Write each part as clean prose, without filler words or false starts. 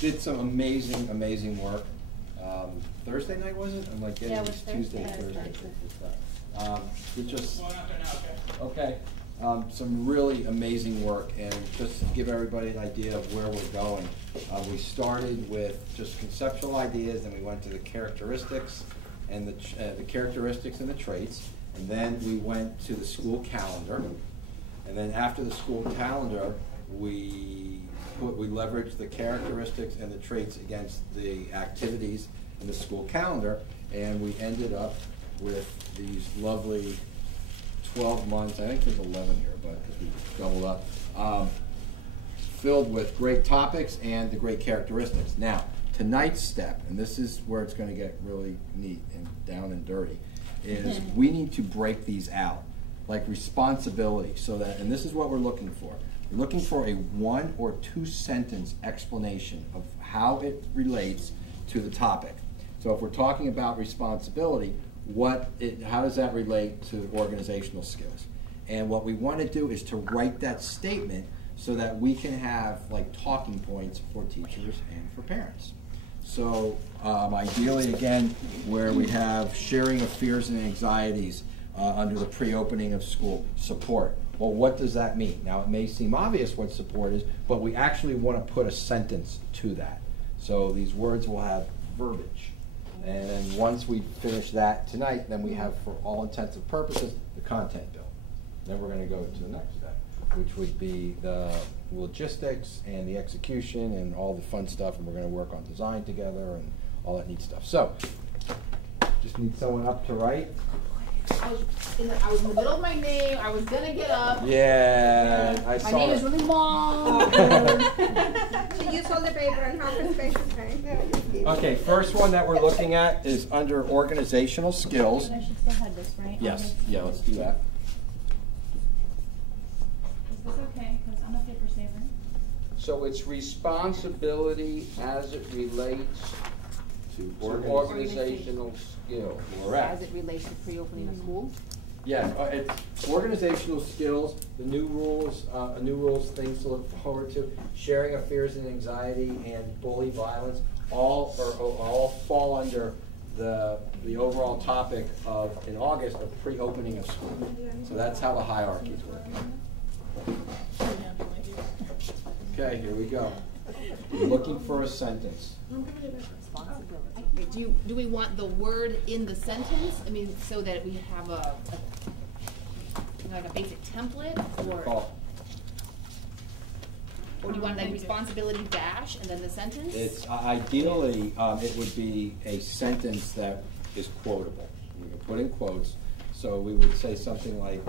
Did some amazing work. Thursday night, was it? I'm like getting these Tuesday, Thursday. It just okay. Some really amazing work, and just to give everybody an idea of where we're going. We started with just conceptual ideas, then we went to the characteristics and the characteristics and the traits, and then we went to the school calendar, and then after the school calendar, we leveraged the characteristics and the traits against the activities in the school calendar, and we ended up with these lovely 12 months, I think there's 11 here, but because we doubled up, filled with great topics and the great characteristics. Now, tonight's step, and this is where it's going to get really neat and down and dirty, is we need to break these out, like responsibility, so that, and this is what we're looking for. We're looking for a 1 or 2 sentence explanation of how it relates to the topic. So if we're talking about responsibility, how does that relate to organizational skills? And what we want to do is to write that statement so that we can have like talking points for teachers and for parents. So ideally, again, where we have sharing of fears and anxieties under the pre-opening of school, support. Well, what does that mean? Now, it may seem obvious what support is, but we actually want to put a sentence to that. So these words will have verbiage. And then once we finish that tonight, then we have, for all intents and purposes, the content build. Then we're going to go to the next step, which would be the logistics and the execution and all the fun stuff, and we're going to work on design together and all that neat stuff. So, just need someone up to write. I was in the middle of my name. I was gonna get up. Yeah, I saw. My name is really long. So use all the paper and half the space is fine. Okay, first one that we're looking at is under organizational skills. I should still have this, right? Yes, yeah, let's do that. Is this okay? Because I'm a paper saver. So it's responsibility as it relates To organizational skills. Correct. As it relates to pre-opening of school. Yeah, it's organizational skills, the new rules, things to look forward to, sharing of fears and anxiety, and bully violence, all fall under the overall topic of, in August, of pre-opening of school. So that's how the hierarchies work. Okay, here we go. We're looking for a sentence. Do we want the word in the sentence? I mean, so that we have like a basic template, or do you want like responsibility dash and then the sentence? It's ideally it would be a sentence that is quotable. We could put in quotes, so we would say something like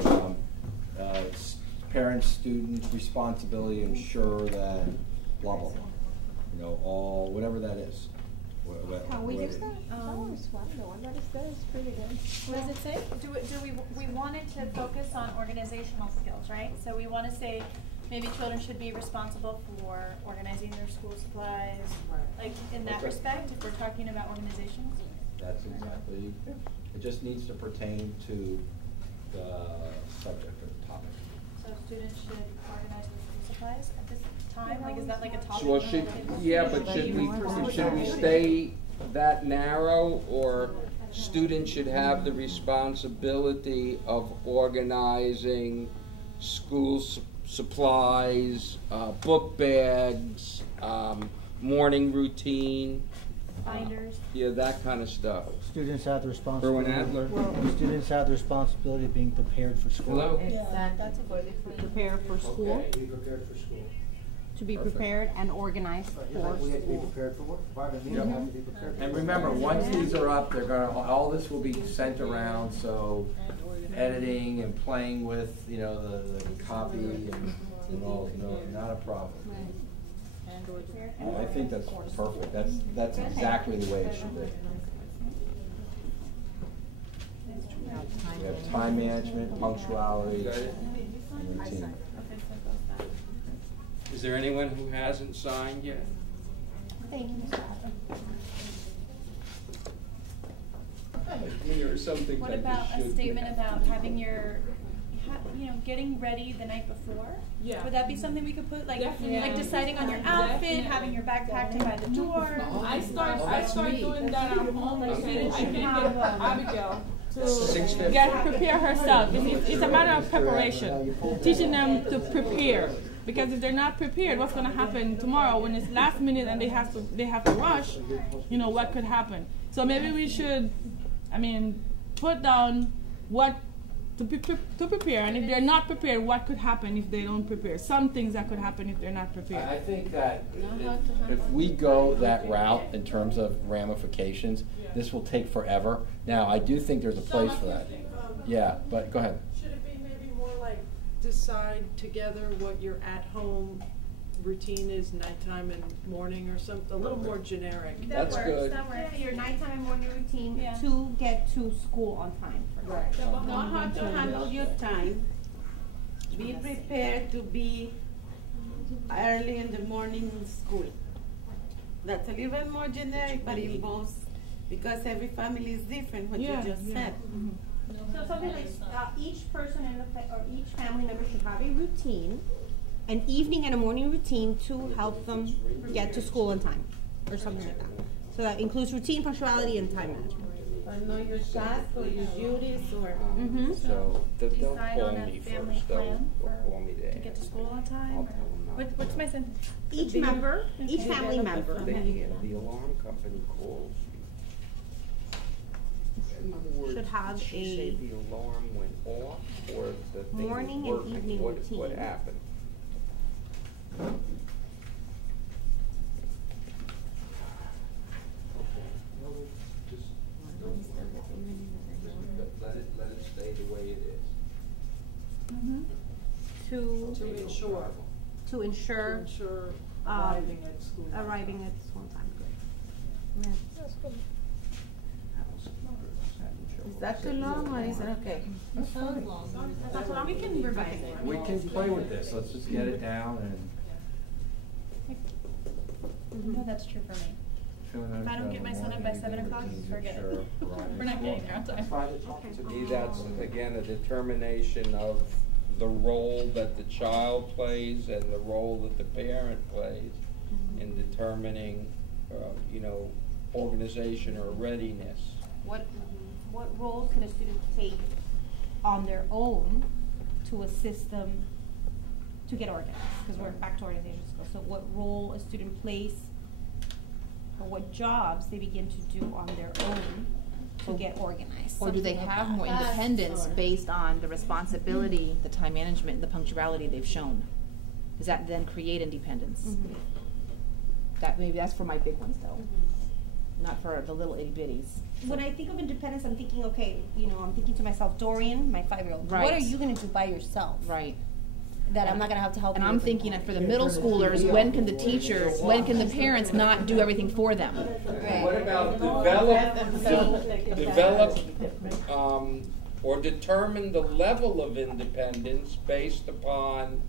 parents, students' responsibility to ensure that blah blah blah. You know, all whatever that is. Can we use that? The one that is there is pretty good. What does it say? We wanted to focus on organizational skills, right? So we want to say maybe children should be responsible for organizing their school supplies, like in that respect, if we're talking about organizations. That's exactly. It just needs to pertain to the subject or the topic. So students should organize their school supplies at this time? Like, is that like a topic? Well, should we stay that narrow, or students should have the responsibility of organizing school supplies, book bags, morning routine, Binders. Yeah, that kind of stuff. Students have the responsibility. Erwin Adler. Students have the responsibility of being prepared for school. Hello? That's prepare for school. Okay, be prepared for school. To be prepared and organized for We have to be school. prepared for work. Private meetings have to be prepared for And work. remember, once these are up, they're gonna all this will be sent around. So editing and playing with the copy and all, not a problem. I think that's perfect. That's exactly the way it should be. We have time management, punctuality, and routine. Is there anyone who hasn't signed yet? Thank you, Mr. There are some things What I about just a should. statement about having getting ready the night before. Yeah. Would that be something we could put, like, Definitely. like deciding on your outfit, having your bag packed by the door? I start doing that at home. I can get Abigail to prepare herself. It's a matter of preparation. Teaching them to prepare. Because if they're not prepared, what's going to happen tomorrow when it's last minute and they have to rush? What could happen? So maybe we should, put down what to prepare, and if they're not prepared, what could happen if they don't prepare? Some things that could happen if they're not prepared. I think that if we go that route in terms of ramifications, this will take forever. Now, I do think there's a place for that. Yeah, but go ahead. Should it be maybe more like decide together what your at-home routine is, nighttime and morning, or something, a little more generic? That's good. That works. Your nighttime and morning routine Yeah. to get to school on time. Right. Know how to handle your time. Be prepared to be early in the morning in school. That's a little bit more generic, but it involves, because every family is different, what you just said. So something like each person or each family member should have a routine, an evening and a morning routine to help them get to school on time, or something like that. So that includes routine, punctuality, and time management. Or know your tasks or your duties, or So they'll Decide call on a me family first. plan They'll call me to get to school on time. I'll Or tell them what's my sentence? Each member, each family member. The alarm company calls you. In other words, Should have did she say a the alarm went off, or the thing morning was and working? evening What routine. happened? Let it stay the way it is. To ensure arriving at school. arriving at school on time. Good. is that too long, or is it okay? That's not too long. We can revise it. We can play with this. Let's just get it down and. No, that's true for me. If I don't get my son up by 7 o'clock, forget it. We're not getting there on time. To me, that's, again, a determination of the role that the child plays and the role that the parent plays in determining, organization or readiness. What roles can a student take on their own to assist them to get organized? Because we're back to organization skills. So what role a student plays, or what jobs they begin to do on their own to get organized? Or do they have more independence based on the responsibility, the time management, the punctuality they've shown? Does that then create independence? Maybe that's for my big ones though, not for the little itty bitties. When I think of independence, I'm thinking, okay, I'm thinking to myself, Dorian, my 5-year-old, Right. what are you going to do by yourself? Right. That I'm not going to have to help And you I'm with? thinking that for the middle schoolers, when can the teachers, when can the parents not do everything for them? What about develop or determine the level of independence based upon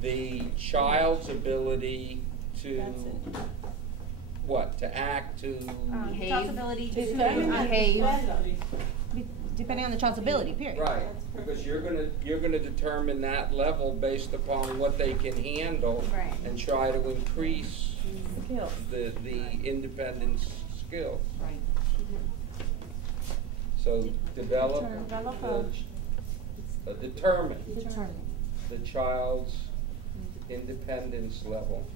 the child's ability to to act, to The child's ability to Behave. depending on the child's ability, period. right, because you're gonna determine that level based upon what they can handle, Right. and try to increase Skills. the independence skills. Right. So develop determine the child's independence level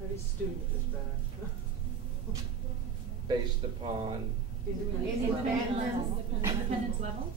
Maybe student is better. based upon Independence level?